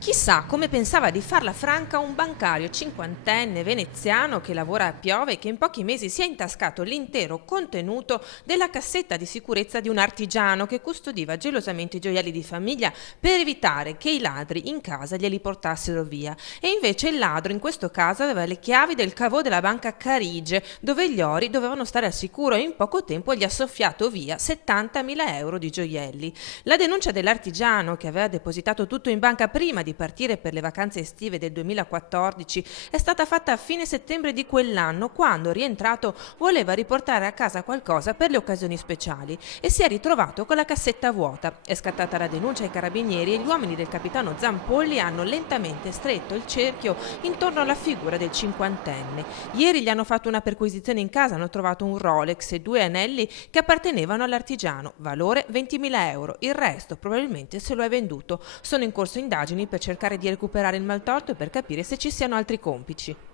Chissà come pensava di farla franca un bancario cinquantenne veneziano che lavora a piove e che in pochi mesi si è intascato l'intero contenuto della cassetta di sicurezza di un artigiano che custodiva gelosamente i gioielli di famiglia per evitare che i ladri in casa glieli portassero via. E invece il ladro in questo caso aveva le chiavi del caveau della banca Carige, dove gli ori dovevano stare al sicuro, e in poco tempo gli ha soffiato via 70.000 euro di gioielli. La denuncia dell'artigiano, che aveva depositato tutto in banca prima di partire per le vacanze estive del 2014, è stata fatta a fine settembre di quell'anno, quando, rientrato, voleva riportare a casa qualcosa per le occasioni speciali e si è ritrovato con la cassetta vuota. È scattata la denuncia ai carabinieri e gli uomini del capitano Zampolli hanno lentamente stretto il cerchio intorno alla figura del cinquantenne. Ieri gli hanno fatto una perquisizione in casa, hanno trovato un Rolex e 2 anelli che appartenevano all'artigiano, valore 20.000 euro. Il resto probabilmente se lo è venduto. Sono in corso indagini per cercare di recuperare il maltolto e per capire se ci siano altri complici.